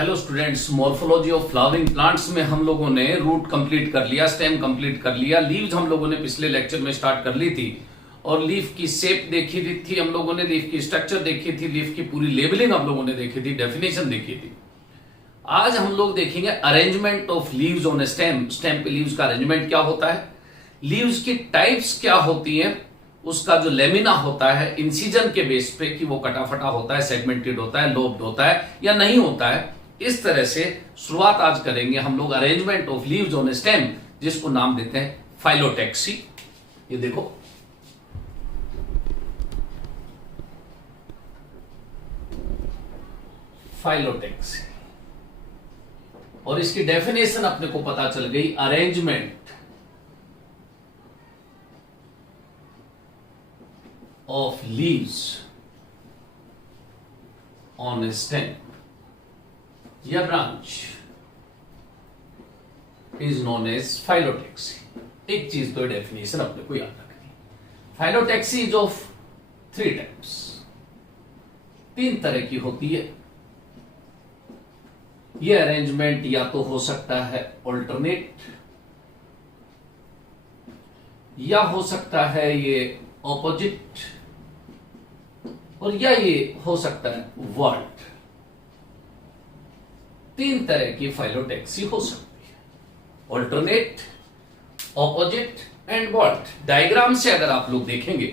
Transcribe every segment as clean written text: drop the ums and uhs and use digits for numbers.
Hello students, morphology of flowering plants में हम लोगों ने रूट कंप्लीट कर लिया, स्टेम कंप्लीट कर लिया, लीव्स हम लोगों ने पिछले लेक्चर में स्टार्ट कर ली थी और लीफ की शेप देखी थी हम लोगों ने, लीफ की स्ट्रक्चर देखी थी, लीफ की पूरी लेबलिंग हम लोगों ने देखी थी, डेफिनेशन देखी थी। आज हम लोग देखेंगे arrangement of leaves on stem. Stem पे लीव्स का अरेंजमेंट क्या होता है, लीव्स की टाइप्स क्या होती हैं, उसका जो लेमिना होता है इंसिजन के बेस पे कि वो कटाफटा होता है, सेगमेंटेड होता है, लोब्ड होता है या नहीं होता है। इस तरह से शुरुआत आज करेंगे हम लोग arrangement of leaves on stem, जिसको नाम देते हैं फाइलोटैक्सी। ये देखो, फाइलोटैक्सी, और इसकी डेफिनेशन अपने को पता चल गई, arrangement of leaves on stem या branch is known as phyllotaxy. एक चीज तो डेफिनेशन अपने को याद रखनी है, phyllotaxy is of three types, तीन तरह की होती है। ये अरेंजमेंट या तो हो सकता है ऑल्टरनेट, या हो सकता है ये ऑपोजिट, और या ये हो सकता है वर्ड। तीन तरह की फाइलोटैक्सी हो सकती है, alternate, opposite and word. Diagram से अगर आप लोग देखेंगे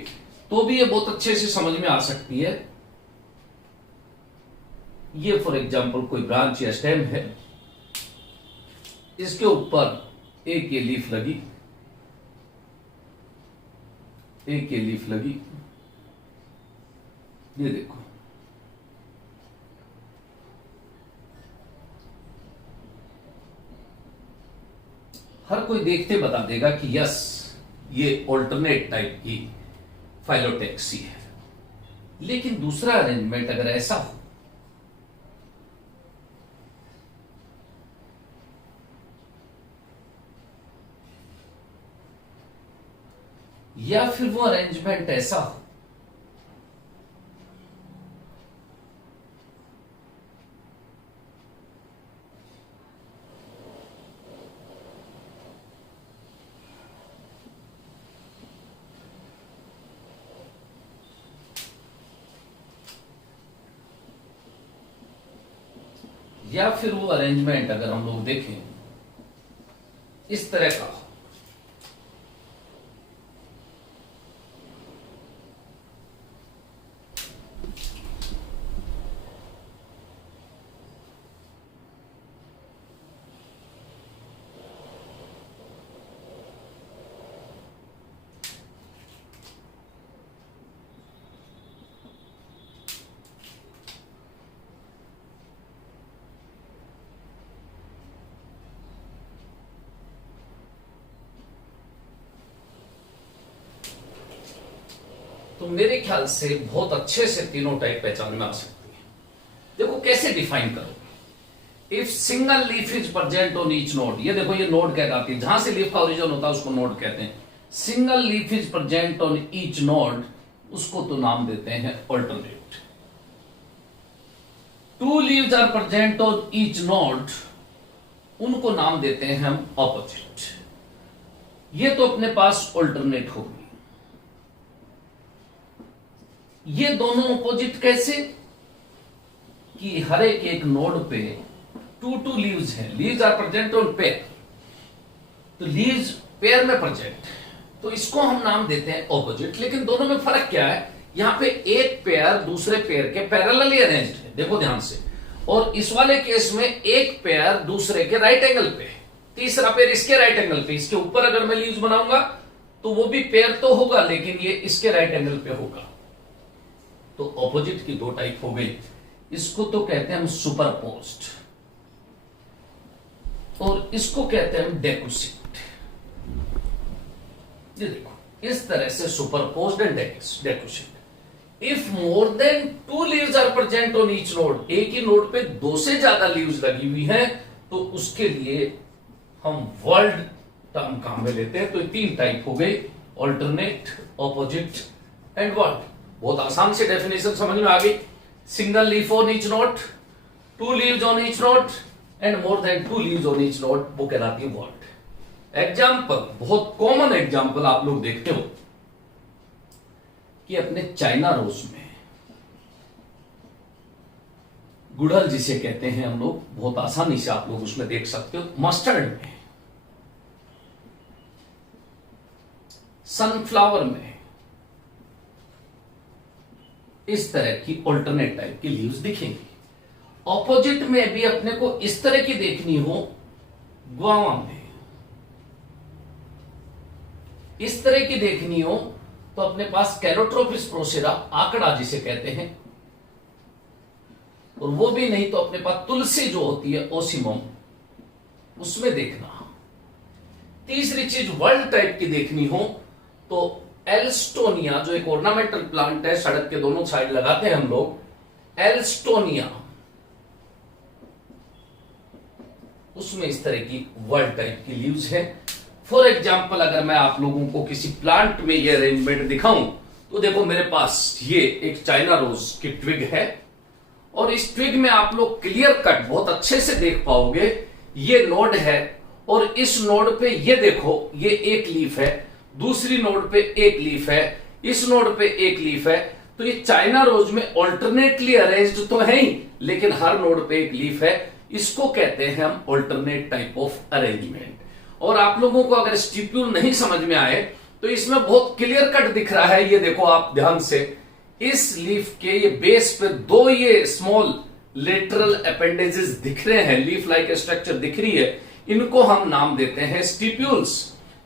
तो भी ये बहुत अच्छे से समझ में आ सकती है। ये फॉर एग्जांपल कोई ब्रांच या स्टेम है, इसके ऊपर एक ये लीफ लगी, एक ये लीफ लगी, ये देखो, हर कोई देखते बता देगा कि यस ये ऑल्टरनेट टाइप की फाइलोटैक्सी है। लेकिन दूसरा अरेंजमेंट अगर ऐसा हो, या फिर वो अरेंजमेंट ऐसा हो या फिर वो अरेंजमेंट अगर हम लोग देखें इस तरह का, तो मेरे ख्याल से बहुत अच्छे से तीनों टाइप पहचान में आ सकती है। देखो कैसे डिफाइन करोगे, if single leaf is present on each node, ये देखो ये नोड कहलाती है, जहां से लीफ का ओरिजिन होता है उसको नोड कहते हैं। Single leaf is present on each node, उसको तो नाम देते हैं alternate. Two leaves are present on each node, उनको नाम देते हैं हम ऑपोजिट। ये तो अपने पास ऑल्टरनेट होगी। ये दोनों ऑपोजिट कैसे, कि हर एक नोड पे टू लीव्स हैं, leaves are present on pair, तो लीव्स पेयर में प्रेजेंट, तो इसको हम नाम देते हैं ऑपोजिट। लेकिन दोनों में फर्क क्या है, यहां पे एक पेयर दूसरे पेयर के पैरेलली अरेंज्ड है, देखो ध्यान से, और इस वाले केस में एक पेयर दूसरे के राइट एंगल पे, तीसरा पेयर इसके राइट एंगल पे। इसके ऊपर अगर मैं लीव्स बनाऊंगा तो वो भी पेयर तो होगा, लेकिन ये इसके राइट एंगल पे होगा। तो ऑपोजिट की दो टाइप हो गई, इसको तो कहते हैं हम सुपरपोज्ड, और इसको कहते हैं हम डेकुसेंट। ये देखो इस तरह से superposed and decussate. If more than two leaves are present on each node, एक ही नोड पे दो से ज्यादा लीव्स लगी हुई हैं, तो उसके लिए हम वर्ल्ड टर्म काम में लेते हैं। तो तीन टाइप हो गई, ऑल्टरनेट, ऑपोजिट एंड वर्ल्ड। बहुत आसान से डेफिनेशन समझ में आ गई। Single leaf on each node, 2 leaves on each node and more than 2 leaves on each node, वो कहलाती है वॉल्ट। एग्जाम्पल, बहुत कॉमन एग्जाम्पल आप लोग देखते हो कि अपने चाइना रोज में गुड़हल जिसे कहते हैं हम लोग, बहुत आसानी से आप लोग उसमें देख सकते हो। मस्टर्ड में, सनफ्लावर में इस तरह की ऑल्टरनेट टाइप की लीव्स दिखेंगी। ऑपोजिट में भी अपने को इस तरह की देखनी हो, ग्वावा में इस तरह की देखनी हो तो अपने पास कैलोट्रोपिस प्रोसेरा, आंकड़ा जिसे कहते हैं, और वो भी नहीं तो अपने पास तुलसी जो होती है ओसिमम, उसमें देखना। तीसरी चीज वर्ल्ड टाइप की देखनी हो तो एल्स्टोनिया, जो एक ऑर्नामेंटल प्लांट है, सड़क के दोनों साइड लगाते हैं हम लोग, एल्स्टोनिया, उसमें इस तरह की वर्ल्ड टाइप की लीव्स है। फॉर एग्जाम्पल, अगर मैं आप लोगों को किसी प्लांट में ये अरेंजमेंट दिखाऊं तो देखो मेरे पास ये एक चाइना रोज की ट्विग है, और इस ट्विग में आप लोग क्लियर कट बहुत अच्छे से देख पाओगे, ये नोड है, और इस नोड पे ये देखो, ये एक लीफ है, दूसरी नोड पे एक लीफ है, इस नोड पे एक लीफ है। तो ये चाइना रोज में ऑल्टरनेटली अरेंज्ड तो है ही, लेकिन हर नोड पे एक लीफ है। इसको कहते हैं हम ऑल्टरनेट टाइप ऑफ अरेंजमेंट। और आप लोगों को अगर स्टिप्यूल नहीं समझ में आए तो इसमें बहुत क्लियर कट दिख रहा है, ये देखो आप ध्यान से, इस लीफ के ये बेस पे 2 ये स्मॉल लेटरल अपेंडेजेस दिख रहे हैं, लीफ लाइक स्ट्रक्चर दिख रही है, इनको हम नाम देते हैं स्टिप्यूल्स।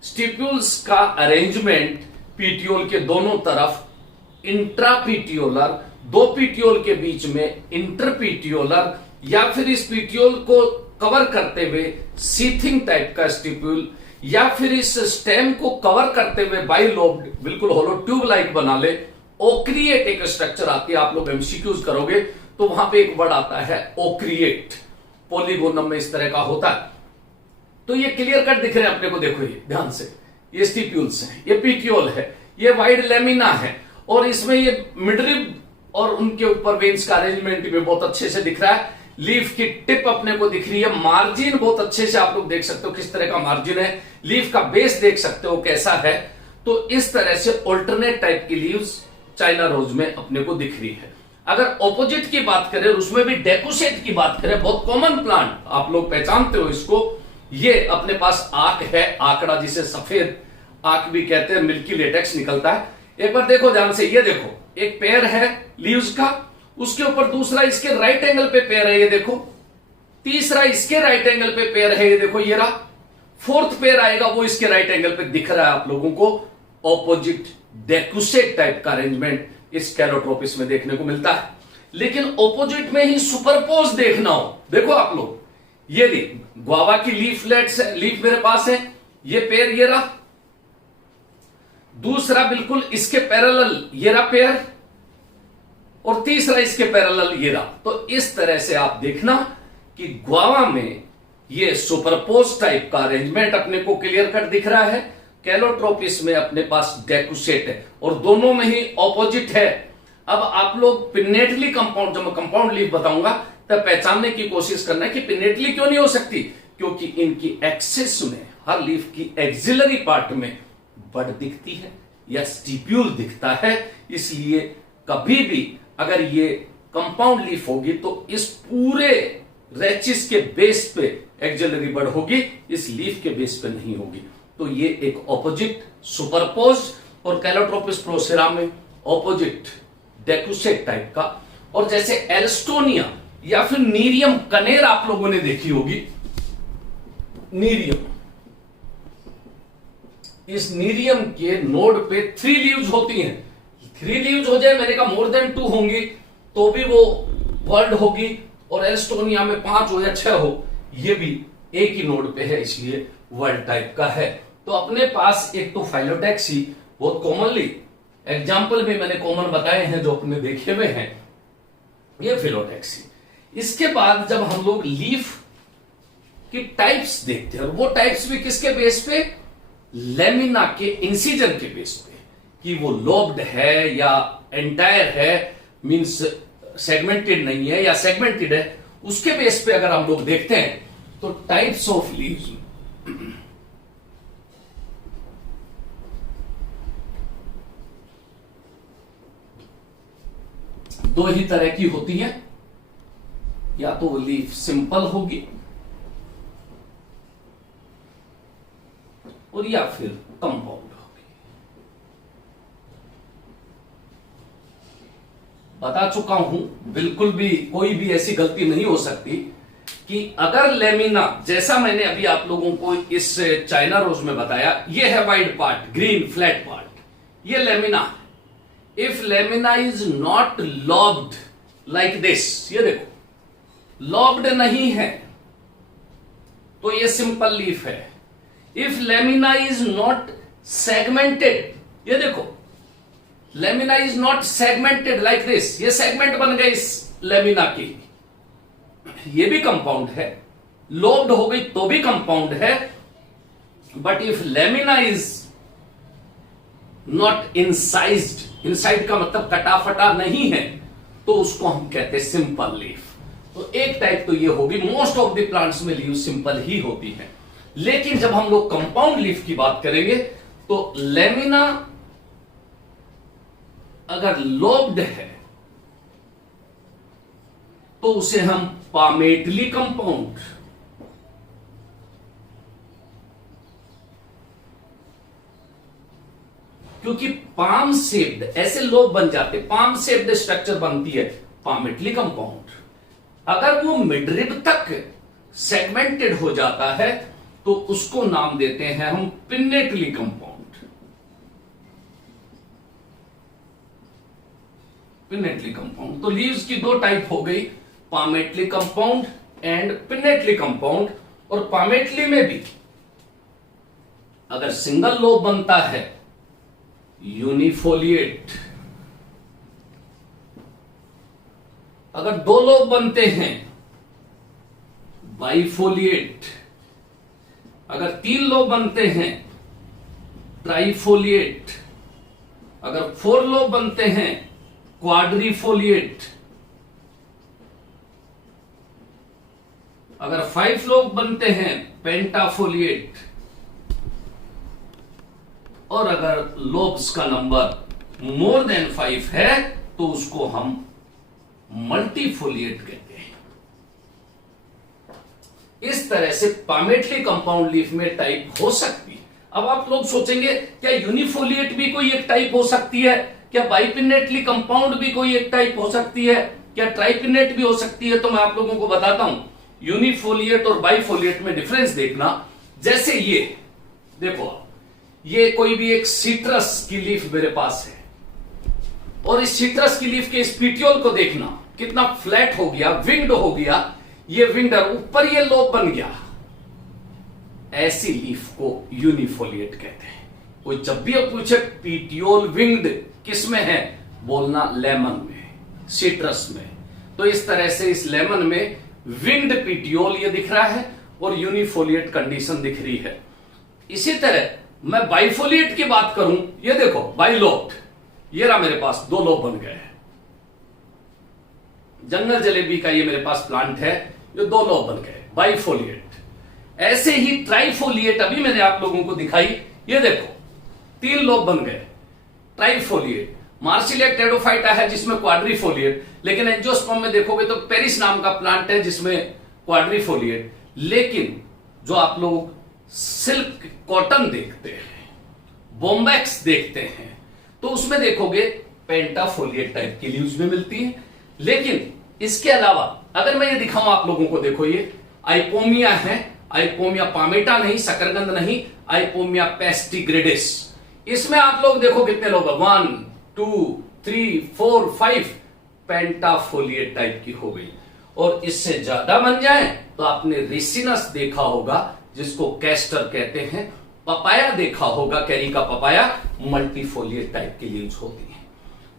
स्टिप्यूल्स का अरेंजमेंट पीटियोल के दोनों तरफ इंट्रापीटियोलर, 2 पीटियोल के बीच में इंटरपीटियोलर, या फिर इस पीटियोल को कवर करते हुए सीथिंग टाइप का स्टिप्यूल, या फिर इस स्टेम को कवर करते हुए बाइलोब्ड, बिल्कुल होलो ट्यूब लाइक बना ले, ओक्रिएट एक स्ट्रक्चर आती है। आप लोग एमसीक्यूज करोगे तो वहां पे एक वर्ड आता है ओक्रिएट, पॉलीगोनम में इस तरह का होता है। तो ये क्लियर कट दिख रहे हैं अपने को, देखो ये ध्यान से, ये स्टिप्यूल्स हैं, ये पीटियोल है, ये वाइड लेमिना है, और इसमें ये मिडरिब और उनके ऊपर वेन्स का अरेंजमेंट भी बहुत अच्छे से दिख रहा है। लीफ की टिप अपने को दिख रही है, मार्जिन बहुत अच्छे से आप लोग देख सकते हो किस तरह का मार्जिन है, लीफ का बेस देख सकते हो कैसा है। तो इस तरह से ऑल्टरनेट टाइप की लीव्स चाइना रोज में अपने को दिख रही है। अगर ऑपोजिट की बात करें, उसमें भी डेकोसेट की बात करें, बहुत कॉमन प्लांट, आप लोग पहचानते हो इसको, ये अपने पास आक है, आंकड़ा जिसे सफेद आक भी कहते हैं, मिल्की लेटेक्स निकलता है। एक बार देखो ध्यान से, ये देखो एक पेयर है लीव्स का, उसके ऊपर दूसरा इसके राइट एंगल पे पेयर है, ये देखो, तीसरा इसके राइट एंगल पे पेयर है, ये देखो ये रहा, फोर्थ पेयर आएगा वो इसके राइट एंगल पे दिख रहा है आप लोगों को। ऑपोजिट डेकुसेट टाइप का अरेंजमेंट इस कैलोट्रोपिस में देखने को मिलता है। लेकिन ऑपोजिट में ही सुपरपोज देखना हो, देखो आप लोग, ये ग्वावा की लीफलेट्स है, लीफ मेरे पास है, ये पेयर ये रहा, दूसरा बिल्कुल इसके पैरेलल ये रहा पेयर, और तीसरा इसके पैरेलल ये रहा। तो इस तरह से आप देखना कि ग्वावा में ये सुपरपोज टाइप का अरेंजमेंट अपने को क्लियर कट दिख रहा है, कैलोट्रोपिस में अपने पास डेकुसेट है, और दोनों में ही ऑपोजिट है। अब आप लोग पिनेटली कंपाउंड, जब मैं कंपाउंड लीफ बताऊंगा तब पहचानने की कोशिश करना है कि पिनेटली क्यों नहीं हो सकती, क्योंकि इनकी एक्सिस में, हर लीफ की एक्सिलरी पार्ट में बड दिखती है या स्टिप्यूल दिखता है। इसलिए कभी भी अगर ये कंपाउंड लीफ होगी तो इस पूरे रेचिस के बेस पे एक्सिलरी बड होगी, इस लीफ के बेस पे नहीं होगी। तो ये एक ऑपोजिट सुपरपोज, और कैलोट्रोपिस प्रोसेरा में ऑपोजिट डेकुसेट टाइप का। और जैसे एल्स्टोनिया या फिर नीरियम कनेर आप लोगों ने देखी होगी, नीरियम, इस नीरियम के नोड पे 3 लीव्स होती हैं। 3 लीव्स हो जाए, मैंने कहा मोर देन 2 होंगी तो भी वो वर्ड होगी, और एल्स्टोनिया में 5 हो या 6 हो, ये भी एक ही नोड पे है, इसलिए वर्ड टाइप का है। तो अपने पास एक तो फाइलोटैक्सी, बहुत कॉमनली एग्जाम्पल भी मैंने कॉमन बताए हैं जो अपने देखे हुए हैं, ये फिलोटैक्सी। इसके बाद जब हम लोग लीफ की टाइप्स देखते हैं, और वो टाइप्स भी किसके बेस पे, लेमिना के इंसिजन के बेस पे, कि वो लोब्ड है या एंटायर है, मींस सेगमेंटेड नहीं है या सेगमेंटेड है, उसके बेस पे अगर हम लोग देखते हैं तो टाइप्स ऑफ लीव्स, दो ही तरह की होती है, या तो लीफ सिंपल होगी और या फिर कंपाउंड होगी। बता चुका हूं, बिल्कुल भी कोई भी ऐसी गलती नहीं हो सकती कि अगर लेमिना, जैसा मैंने अभी आप लोगों को इस चाइना रोज में बताया, ये है wide part, green flat part, ये लेमिना है। If lamina is not lobbed like this, ये देखो लॉब्ड नहीं है तो ये सिंपल लीफ है। If lamina is not segmented, ये देखो lamina is not segmented like this, ये सेगमेंट बन गए इस लेमिना की, ये भी कंपाउंड है। लोब्ड हो गई तो भी कंपाउंड है। But if lamina is not incised, inside का मतलब कटा फटा नहीं है, तो उसको हम कहते हैं सिंपल लीफ। तो एक टाइप तो ये होगी, मोस्ट ऑफ द प्लांट्स में लीव सिंपल ही होती है। लेकिन जब हम लोग कंपाउंड लीफ की बात करेंगे तो लेमिना अगर लोब्ड है तो उसे हम पामेटली कंपाउंड, क्योंकि पाम शेप्ड ऐसे लोब बन जाते, पाम शेप्ड स्ट्रक्चर बनती है पामेटली कंपाउंड। अगर वो मिडरिब तक सेगमेंटेड हो जाता है तो उसको नाम देते हैं हम पिन्नेटली कंपाउंड, पिन्नेटली कंपाउंड। तो लीव्स की दो टाइप हो गई, palmately compound and pinnately compound. और पामेटली में भी अगर सिंगल लोब बनता है यूनिफोलिएट, अगर दो लोब बनते हैं बाइफोलिएट, अगर तीन लोब बनते हैं ट्राइफोलिएट, अगर फोर लोब बनते हैं क्वाड्रीफोलिएट, अगर फाइव लोब बनते हैं पेंटाफोलिएट, और अगर लोब्स का नंबर मोर देन 5 है तो उसको हम मल्टीफोलिएट कहते हैं। इस तरह से पामेटली कंपाउंड लीफ में टाइप हो सकती है। अब आप लोग सोचेंगे क्या यूनिफोलिएट भी कोई एक टाइप हो सकती है, क्या बाइपिनेटली कंपाउंड भी कोई एक टाइप हो सकती है, क्या ट्राइपिनेट भी हो सकती है? तो मैं आप लोगों को बताता हूं, यूनिफोलिएट और बाइफोलिएट में डिफरेंस देखना। जैसे ये देखो, ये कोई भी एक सिट्रस की लीफ मेरे पास है, और इस सिट्रस की लीफ के इस पीटियोल को देखना कितना फ्लैट हो गया, विंग्ड हो गया, ये विंडर ऊपर ये लोब बन गया। ऐसी लीफ को यूनिफोलिएट कहते हैं। कोई जब भी पूछे पीटियोल विंग्ड किस में है, बोलना लेमन में, सिट्रस में। तो इस तरह से इस लेमन में विंग्ड पीटियोल ये दिख रहा है और यूनिफोलिएट कंडीशन दिख रही है। इसी तरह मैं बाइफोलिएट की बात करूं, ये देखो बाइलोब्ड, ये रहा मेरे पास दो लोब बन गए हैं। जंगल जलेबी का ये मेरे पास प्लांट है, ये दो लोब बन गए, बाइफोलिएट। ऐसे ही ट्राइफोलिएट अभी मैंने आप लोगों को दिखाई, ये देखो तीन लोब बन गए, ट्राइफोलिएट। मार्सिलिया टेडोफाइटा है जिसमें क्वाड्रीफोलिएट, लेकिन एंजियोस्पर्म में देखोगे तो पेरिस नाम का प्लांट है जिसमें क्वाड्रीफोलिएट। लेकिन जो आप लोग सिल्क कॉटन देखते हैं, बॉम्बैक्स देखते हैं, तो उसमें देखोगे पेंटाफोलिएट टाइप की लीव्स में मिलती है। लेकिन इसके अलावा अगर मैं ये दिखाऊं आप लोगों को, देखो ये आइपोमिया है, आइपोमिया पामेटा नहीं, शकरकंद नहीं, आइपोमिया पेस्टिग्रेडिस। इसमें आप लोग देखो कितने लोग, 1 2 3 4 5 पेंटाफोलिएट टाइप की हो गई। और इससे ज्यादा बन जाए तो आपने रिसिनस देखा होगा जिसको कैस्टर कहते हैं, पपाया देखा होगा, कैरी का पपाया, मल्टीफोलिएट टाइप की लीव्स होती हैं।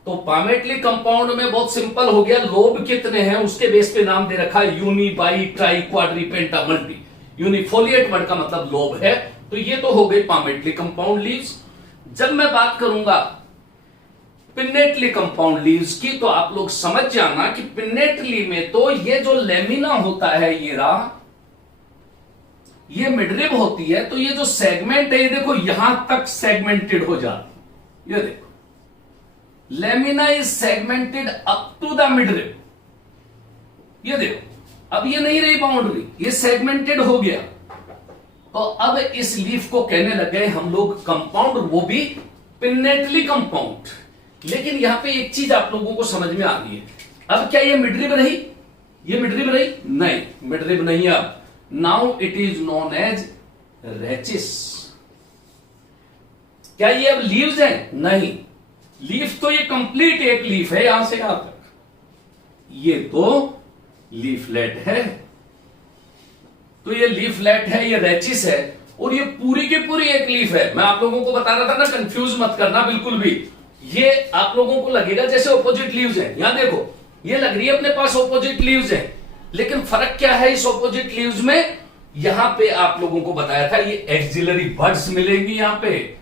तो पामेटली कंपाउंड में बहुत सिंपल हो गया, लोब कितने हैं उसके बेस पे नाम दे रखा है, uni, bi, tri, quadri, penta, multi. Unifoliate word का मतलब लोब है, तो ये तो हो गई पामेटली कंपाउंड लीव्स। जब मैं बात करूंगा पिन्नेटली कंपाउंड लीव्स की, तो आप लोग समझ जाना कि पिन्नेटली में तो ये जो लेमिना होता है ये रहा, ये मिडरिब होती है, तो ये जो सेगमेंट है ये देखो यहां तक सेगमेंटेड हो जाती, ये देखो lamina is segmented up to the midrib, ये देखो अब ये नहीं रही बाउंड्री, ये सेगमेंटेड हो गया। तो अब इस लीफ को कहने लगे हम लोग कंपाउंड, वो भी पिन्नेटली कंपाउंड। लेकिन यहां पे एक चीज आप लोगों को समझ में आ गई है, अब क्या ये मिडरिब रही, ये मिडरिब रही? नहीं, मिडरिब नहीं है अब। Now it is known as rachis. क्या ये अब लीव्स है? नहीं, लीफ तो ये कंप्लीट एक लीफ है यहां से यहां तक, ये तो लीफलेट है, तो ये लीफलेट है, ये रेचिस है, और ये पूरी की पूरी एक लीफ है। मैं आप लोगों को बता रहा था ना, कंफ्यूज मत करना बिल्कुल भी। ये आप लोगों को लगेगा जैसे ऑपोजिट लीव्स हैं, यहां देखो ये लग रही है अपने पास ऑपोजिट लीव्स हैं, लेकिन फर्क क्या है इस ऑपोजिट लीव्स में? यहां पे आप लोगों को बताया था ये एक्सिलरी बड्स मिलेंगी यहां पे,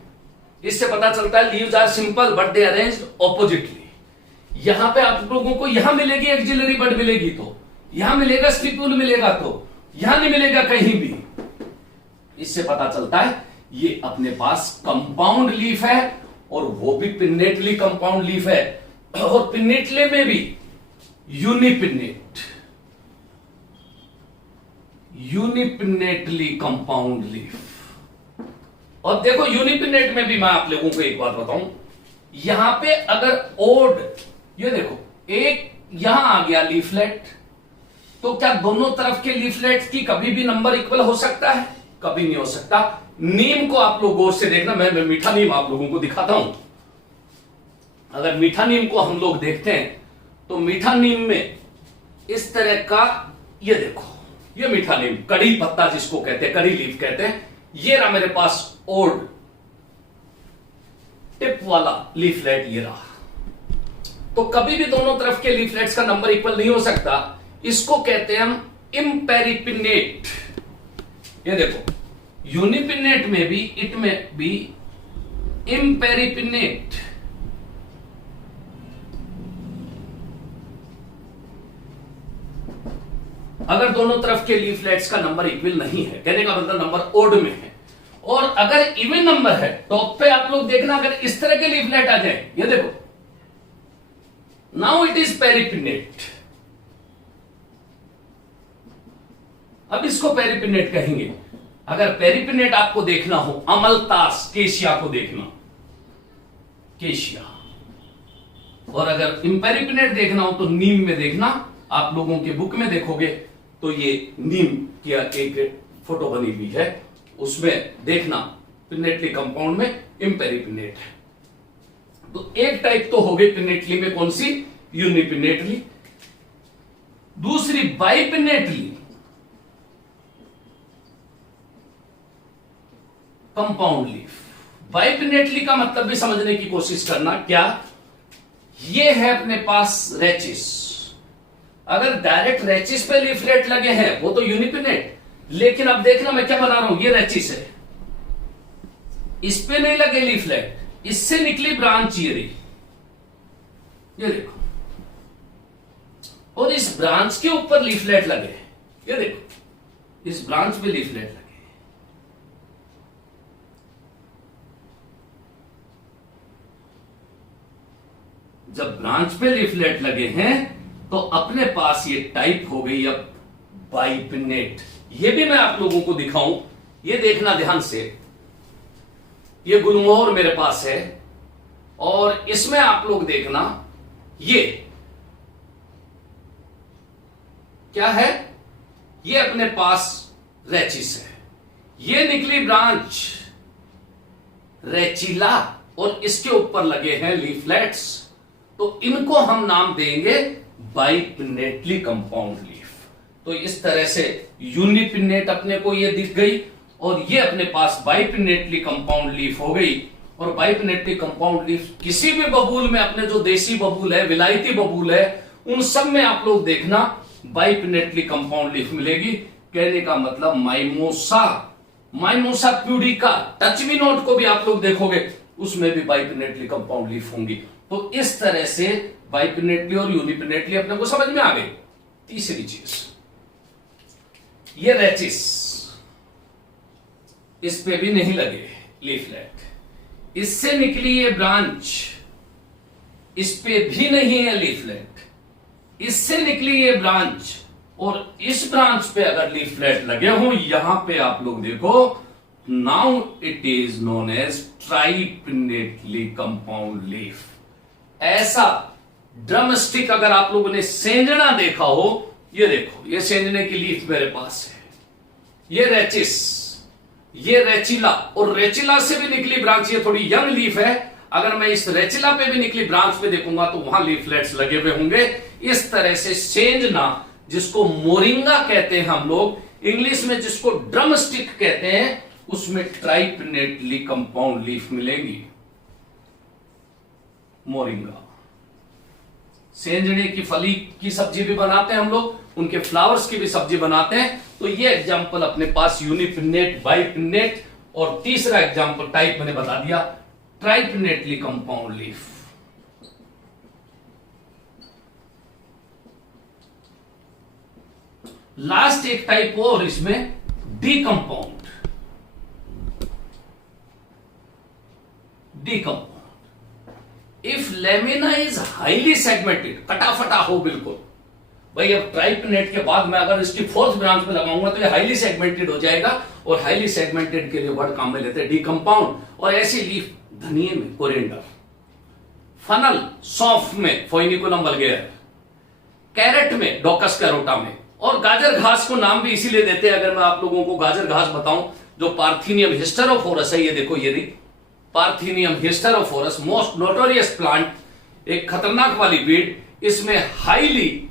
इससे पता चलता है leaves are simple but they arranged oppositely. यहां पे आप लोगों को यहां मिलेगी एक्सिलरी बड मिलेगी, तो यहां मिलेगा स्टिप्यूल मिलेगा, तो यहां नहीं मिलेगा कहीं भी। इससे पता चलता है ये अपने पास कंपाउंड लीफ है, और वो भी पिन्नेटली कंपाउंड लीफ है, और पिन्नेटले में भी यूनिपिन्नेट, यूनिपिन्नेटली कंपाउंड लीफ। और देखो यूनिपिन्नेट में भी मैं आप लोगों को एक बात बताऊं, यहां पे अगर ओड, ये देखो एक यहां आ गया लीफलेट, तो क्या दोनों तरफ के लीफलेट की कभी भी नंबर इक्वल हो सकता है? कभी नहीं हो सकता। नीम को आप लोग गौर से देखना, मैं मीठा नीम आप लोगों को दिखाता हूं। अगर मीठा नीम को हम लोग देखते हैं तो मीठा नीम में इस तरह का, ये देखो ये मीठा नीम, कड़ी पत्ता जिसको कहते हैं, कड़ी लीफ कहते हैं, ये रहा मेरे पास ओड टिप वाला लीफलेट, ये रहा। तो कभी भी दोनों तरफ के लीफलेट्स का नंबर इक्वल नहीं हो सकता, इसको कहते हैं हम इम्पेरिपिन्नेट। ये देखो यूनिपिन्नेट में भी, इट में भी इम्पेरिपिन्नेट। अगर दोनों तरफ के लीफलेट्स का नंबर इक्वल नहीं है, कहने का मतलब नंबर ओड में है। और अगर इवन नंबर है, टॉप पे आप लोग देखना, अगर इस तरह के लीफलेट आ जाए, ये देखो नाउ इट इज पेरिपिन्नेट। अब इसको पेरिपिन्नेट कहेंगे। अगर पेरिपिन्नेट आपको देखना हो, अमलतास केशिया को देखना, केशिया। और अगर इम्पेरिपिन्नेट देखना हो तो नीम में देखना, आप लोगों के बुक में देखोगे तो ये नीम की एक फोटो बनी हुई है, उसमें देखना पिन्नेटली कंपाउंड में इम्पेरिपिन्नेट है। तो एक टाइप तो हो गई पिन्नेटली में, कौन सी? यूनिपिन्नेटली। दूसरी बाइपिन्नेटली कंपाउंड लीफ। बाइपिन्नेटली का मतलब भी समझने की कोशिश करना, क्या ये है अपने पास रेचिस। अगर डायरेक्ट रेचिस पे लीफलेट लगे हैं वो तो यूनिपिन्नेट, लेकिन अब देखना मैं क्या बना रहा हूं, ये रेचिस है, इस पे नहीं लगे लीफलेट, इससे निकली ब्रांच ये रही, ये देखो, और इस ब्रांच के ऊपर लीफलेट लगे, ये देखो इस ब्रांच पे लीफलेट लगे। जब ब्रांच पे लीफलेट लगे हैं तो अपने पास ये टाइप हो गई अब बाइपिन्नेट। ये भी मैं आप लोगों को दिखाऊं, ये देखना ध्यान से, ये गुलमोहर मेरे पास है, और इसमें आप लोग देखना ये क्या है, ये अपने पास रेचिस है, ये निकली ब्रांच रेचिला, और इसके ऊपर लगे हैं लीफलेट्स, तो इनको हम नाम देंगे बाइपिन्नेटली कंपाउंड लीफ। तो इस तरह से यूनिपिन्नेट अपने को ये दिख गई, और ये अपने पास बाइपिन्नेटली कंपाउंड लीफ हो गई। और बाइपिन्नेटली कंपाउंड लीफ किसी भी बबूल में, अपने जो देसी बबूल है, विलायती बबूल है, उन सब में आप लोग देखना बाइपिन्नेटली कंपाउंड लीफ मिलेगी। कहने का मतलब mimosa, mimosa pudica, touch me note को भी आप लोग देखोगे उसमें भी बाइपिन्नेटली कंपाउंड लीफ होंगी। तो इस तरह से बाइपिनेटली और यूनिपिनेटली अपने को समझ में आ गई। तीसरी चीज, ये रेचिस, इस पे भी नहीं लगे लीफलेट, इससे निकली ये ब्रांच, इस पे भी नहीं है लीफलेट, इससे निकली ये ब्रांच, और इस ब्रांच पे अगर लीफलेट लगे हो, यहां पे आप लोग देखो, now it is known as tripinnately compound leaf. ऐसा ड्रमस्टिक अगर आप लोगों ने सेंजना देखा हो, ये देखो, ये सेंजने की लीफ मेरे पास है, ये रेचिस, ये रेचिला, और रेचिला से भी निकली ब्रांच, ये थोड़ी यंग लीफ है। अगर मैं इस रेचिला पे भी निकली ब्रांच पे देखूंगा तो वहां लीफलेट्स लगे हुए होंगे। इस तरह से सेंजना, जिसको मोरिंगा कहते हैं हम लोग, इंग्लिश में जिसको ड्रमस्टिक कहते हैं, उसमें ट्राइपिनेटली कंपाउंड लीफ मिलेंगी। मोरिंगा, सेंजने की फली की सब्जी भी बनाते हैं हम लोग, उनके फ्लावर्स की भी सब्जी बनाते हैं। तो ये एग्जांपल अपने पास यूनिपिनेट, बाइपिनेट, और तीसरा एग्जांपल टाइप मैंने बता दिया, ट्राइपिनेटली कंपाउंड लीफ। लास्ट एक टाइप और इसमें, decompound. Decompound, if lamina is highly segmented, कटाफटा हो बिल्कुल, भाई अब ट्राइपिनेट के बाद मैं अगर इसकी फोर्थ ब्रांच में लगाऊंगा तो ये हाईली सेगमेंटेड हो जाएगा, और हाईली सेगमेंटेड के लिए वर्ड काम में लेते हैं डीकंपाउंड। और ऐसी लीफ धनिये में कोरिएंडर, फनल सौंफ में फोइनिकुलम वल्गेर, कैरेट में डोकस कैरोटा में, और गाजर घास को नाम भी इसीलिए देते हैं। अगर मैं आप लोगों को गाजर घास बताऊं, जो पार्थिनियम हिस्टेरोफोरस है, ये देखो, ये रही पार्थिनियम हिस्टेरोफोरस, मोस्ट नोटोरियस प्लांट, एक खतरनाक वाली बीड, इसमें हाईली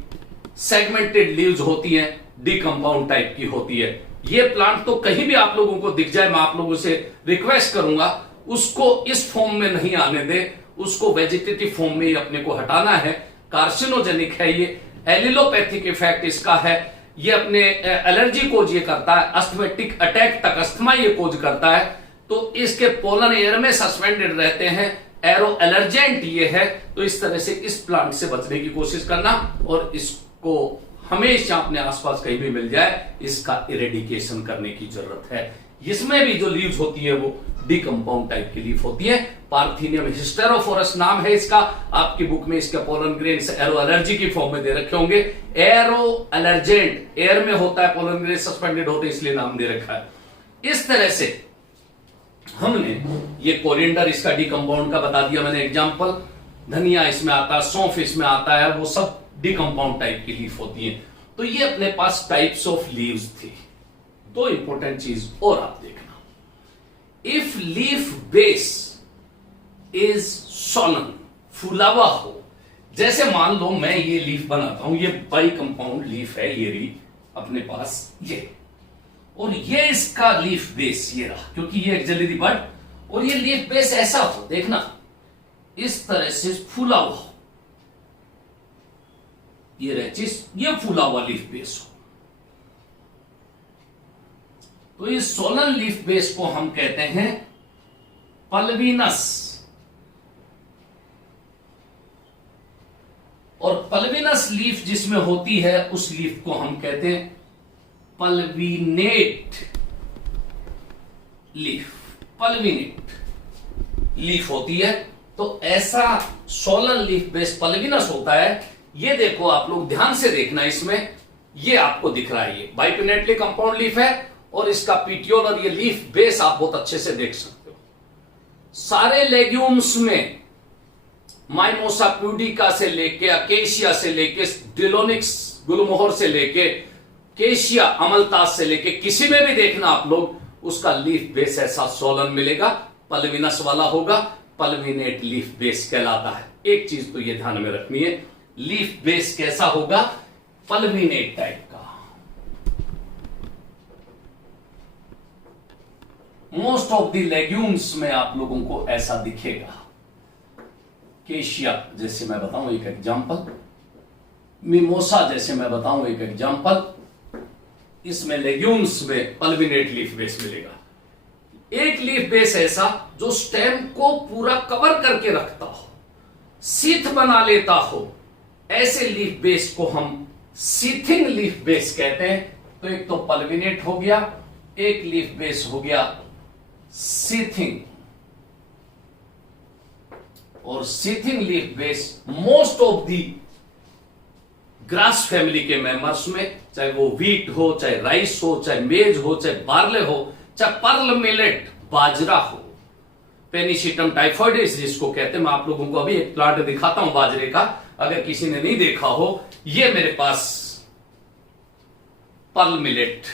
सेगमेंटेड लीव्स होती हैं, डीकंपाउंड टाइप की होती है। ये प्लांट तो कहीं भी आप लोगों को दिख जाए, मैं आप लोगों से रिक्वेस्ट करूंगा उसको इस फॉर्म में नहीं आने दे, उसको वेजिटेटिव फॉर्म में ही अपने को हटाना है। कार्सिनोजेनिक है ये, एलिलोपैथिक इफेक्ट इसका है, ये अपने एलर्जी कोज ये करता है, अस्थमेटिक अटैक तक अस्थमा ये कोज करता है। तो इसके पोलन एयर में सस्पेंडेड रहते हैं, एरो एलर्जेंट ये है। तो इस तरह से इस प्लांट से बचने की कोशिश करना, और इसको हमेशा अपने आसपास कहीं भी मिल जाए, इसका इरेडिकेशन करने की जरूरत है। इसमें भी जो लीव्स होती है वो डीकंपाउंड टाइप की लीफ होती है। पार्थिनियम हिस्टेरोफोरस नाम है इसका, आपकी बुक में इसका पोलन ग्रेन्स एरो एलर्जी की फॉर्म में दे रखे होंगे। एरो एलर्जेंट, एयर में होता है, पोलन ग्रेन्स सस्पेंडेड होते हैं, इसलिए नाम दे रखा है। इस तरह से हमने ये कोरिएंडर इसका डीकंपाउंड का बता दिया मैंने एग्जांपल, धनिया इसमें आता है, सौंफ इसमें आता है, वो सब डीकंपाउंड टाइप की लीफ होती है। तो ये अपने पास टाइप्स ऑफ लीव्स थी। दो इंपॉर्टेंट चीज और आप देखना, if leaf base is Solan, फूला हुआ हो, जैसे मान लो मैं ये लीफ बनाता हूं, ये बाई कंपाउंड लीफ है, ये रही अपने पास ये, और ये इसका लीफ बेस ये रहा, क्योंकि ये एक्सिलरी बड, और ये लीफ बेस ऐसा हो, देखना इस तरह से फूला हुआ हो, ये रेचिस, ये फूला हुआ लीफ बेस हो। तो इस सोलन लीफ बेस को हम कहते हैं पल्विनस, और पल्विनस लीफ जिसमें होती है उस लीफ को हम कहते हैं पल्विनेट लीफ। पल्विनेट लीफ होती है। तो ऐसा सोलन लीफ बेस पल्विनस होता है। ये देखो आप लोग ध्यान से देखना, इसमें ये आपको दिख रहा है, ये बाइपिनेटली कंपाउंड लीफ है, और इसका पीटियोल और ये लीफ बेस आप बहुत अच्छे से देख सकते हो। सारे लेग्यूम्स में माइमोसा प्यूडिका से लेके, अकेशिया से लेके, डिलोनिक्स गुलमोहर से लेके, केशिया अमलतास से लेके, किसी में भी देखना आप लोग, उसका लीफ बेस ऐसा सोलन मिलेगा, पल्विनस वाला होगा, पल्विनेट लीफ बेस कहलाता है। एक चीज तो ये ध्यान में रखनी है, लीफ बेस कैसा होगा, पल्विनेट टाइप का। मोस्ट ऑफ द लेग्यूम्स में आप लोगों को ऐसा दिखेगा। केशिया जैसे मैं बताऊं एक एग्जांपल, मिमोसा जैसे मैं बताऊं एक एग्जांपल, इसमें लेग्यूम्स में पल्विनेट लीफ बेस मिलेगा। एक लीफ बेस ऐसा जो स्टेम को पूरा कवर करके रखता हो, सीथ बना लेता हो, ऐसे लीफ बेस को हम सीथिंग लीफ बेस कहते हैं। तो एक तो पल्विनेट हो गया, एक लीफ बेस हो गया सीथिंग। और seething leaf base most of the grass family के मेंबर्स में, चाहे वो व्हीट हो, चाहे राइस हो, चाहे मेज हो, चाहे बार्ले हो, चाहे पर्ल मिलेट बाजरा हो, पेनिसिटम टाइफॉइडिस जिसको कहते हैं। मैं आप लोगों को अभी एक प्लांट दिखाता हूं बाजरे का, अगर किसी ने नहीं देखा हो। ये मेरे पास पर्ल मिलेट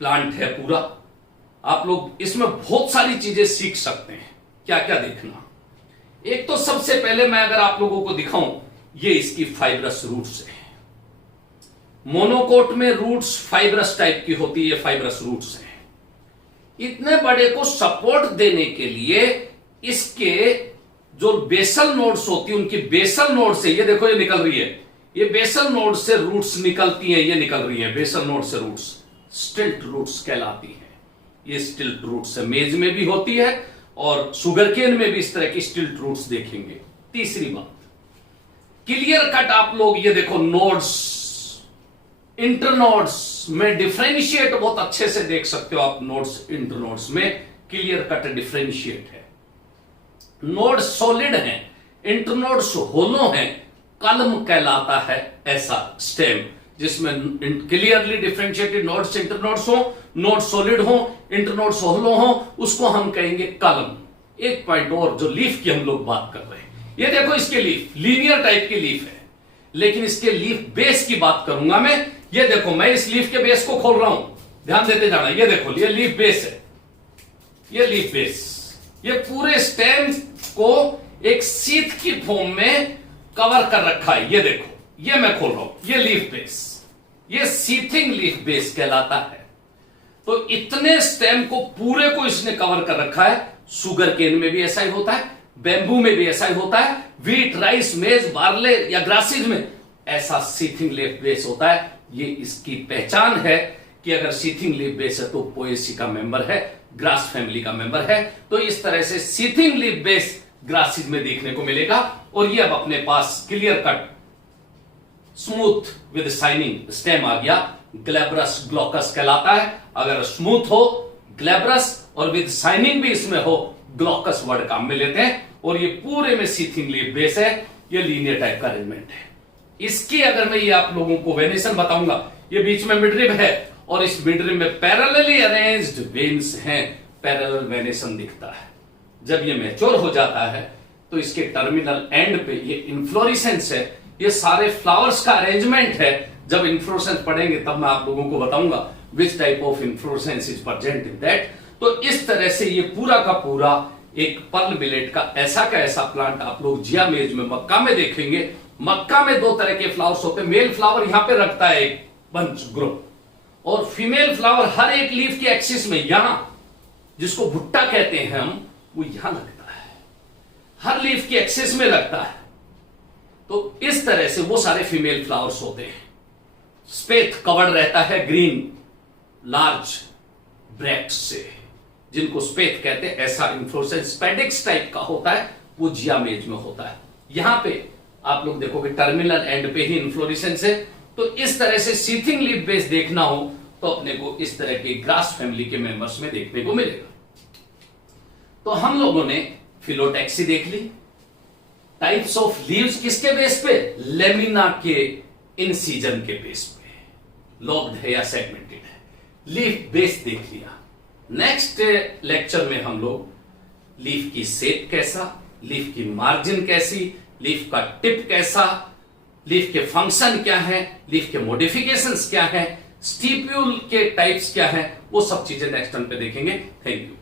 प्लांट है पूरा। आप लोग इसमें बहुत सारी चीजें सीख सकते हैं। क्या क्या देखना, एक तो सबसे पहले मैं अगर आप लोगों को दिखाऊं, ये इसकी फाइब्रस रूट्स है। मोनोकोट में रूट्स फाइब्रस टाइप की होती है, ये फाइब्रस रूट्स हैं। इतने बड़े को सपोर्ट देने के लिए इसके जो बेसल नोड्स होती है, उनकी बेसल नोड से, ये देखो ये निकल रही है, ये बेसल नोड से रूट्स निकलती हैं, ये निकल रही है बेसल नोड से रूट्स, स्टिल्ट रूट्स कहलाती हैं। ये स्टिल्ट रूट्स है, मेज में भी होती है और शुगरकेन में भी इस तरह की स्टिल्ट रूट्स देखेंगे। तीसरी बात, क्लियर कट आप लोग ये देखो नोड्स, इंटरनोड्स में डिफरेंशिएट बहुत अच्छे से देख सकते हो आप। नोड्स इंटरनोड्स में क्लियर कट डिफरेंशिएट है। नोड सॉलिड हैं, इंटरनोड्स होलो हैं, कलम कहलाता है ऐसा स्टेम जिसमें क्लियरली डिफरेंशिएटेड नोड्स इंटरनोड्स हो, नोड सॉलिड हो, इंटरनोड्स होलो हो, उसको हम कहेंगे कलम। एक पॉइंट और, जो लीफ की हम लोग बात कर रहे हैं, ये देखो इसके लीफ लीनियर टाइप की लीफ है, लेकिन इसके लीफ बेस की बात करूंगा मैं। ये देखो मैं इस लीफ के बेस को खोल रहा हूं, ध्यान देते जाना। ये देखो ये लीफ बेस है, ये लीफ बेस, ये पूरे स्टेम को एक सीथ की फॉर्म में कवर कर रखा है। ये देखो ये मैं खोल रहा हूं, ये लीफ बेस, ये सीथिंग लीफ बेस कहलाता है। तो इतने स्टेम को पूरे को इसने कवर कर रखा है। शुगर केन में भी ऐसा ही होता है, बेम्बू में भी ऐसा ही होता है, व्हीट, राइस, मेज, बार्ले या ग्रासेज में ऐसा सीथिंग लीफ बेस होता है। ये इसकी पहचान है कि अगर सीथिंग लीफ बेस है तो पोएसी का मेंबर है, ग्रास फैमिली का मेंबर है। तो इस तरह से सीथिंग लीफ बेस ग्रासेज में देखने को मिलेगा। और ये अब अपने पास clear cut smooth with shining stem आ गया, ग्लैब्रस ग्लोकस कहलाता है। अगर स्मूथ हो ग्लैब्रस और विद शाइनिंग भी इसमें हो, ग्लोकस वर्ड काम में लेते हैं। और ये पूरे में सीथिंग लीफ बेस है, ये लीनियर टाइप का अरेंजमेंट है। इसकी अगर मैं ये आप लोगों को वेनेशन बताऊंगा, ये बीच में मिडरिब है और इस मिडरिब में पैरेलली अरेंज्ड वेन्स हैं, पैरेलल वेनेशन दिखता है। जब ये मैच्योर हो जाता है तो इसके टर्मिनल एंड पे ये इन्फ्लोरेसेंस है, ये सारे फ्लावर्स का अरेंजमेंट है। जब इन्फ्लोरेसेंस पढ़ेंगे तब मैं आप लोगों को बताऊंगा which type of inflorescence is present in that. तो इस तरह से ये पूरा का पूरा एक पर्ल मिलेट का ऐसा का ऐसा प्लांट आप लोग जिया मेज में मक्का में देखेंगे। मक्का में दो तरह के फ्लावर्स होते हैं, मेल फ्लावर यहां पे रखता है एक बंच ग्रुप, और फीमेल फ्लावर हर एक लीफ के एक्सिस में, यहां जिसको भुट्टा कहते हैं हम, वो यहां लगता है, हर लीफ के एक्सिस में लगता है। तो इस तरह से वो सारे फीमेल फ्लावर्स होते हैं। स्पेथ कवर्ड रहता है ग्रीन लार्ज ब्रैक्ट से, जिनको स्पेथ कहते हैं। ऐसा इन्फ्लोरेसेंस स्पेडिक्स टाइप का होता है, वो जिया मेज में होता है। यहां पे आप लोग देखोगे टर्मिनल एंड पे ही इन्फ्लोरेसेंस है। तो इस तरह से सीथिंग लीफ बेस देखना हो तो अपने को इस तरह के ग्रास फैमिली के मेंबर्स में देखने को मिलेगा। तो हम लोगों ने फिलोटैक्सी देख ली। टाइप्स ऑफ लीव्स किसके बेस पे? लेमिना के इंसिजन के बेस पे, लॉब्ड है या सेगमेंटेड है। लीफ बेस देख लिया। नेक्स्ट लेक्चर में हम लोग लीफ की शेप कैसा, लीफ की मार्जिन कैसी, लीफ का टिप कैसा, लीफ के फंक्शन क्या है, लीफ के मॉडिफिकेशंस क्या है, स्टिप्यूल के टाइप्स क्या है, वो सब चीजें नेक्स्ट टर्म पे देखेंगे। Thank you.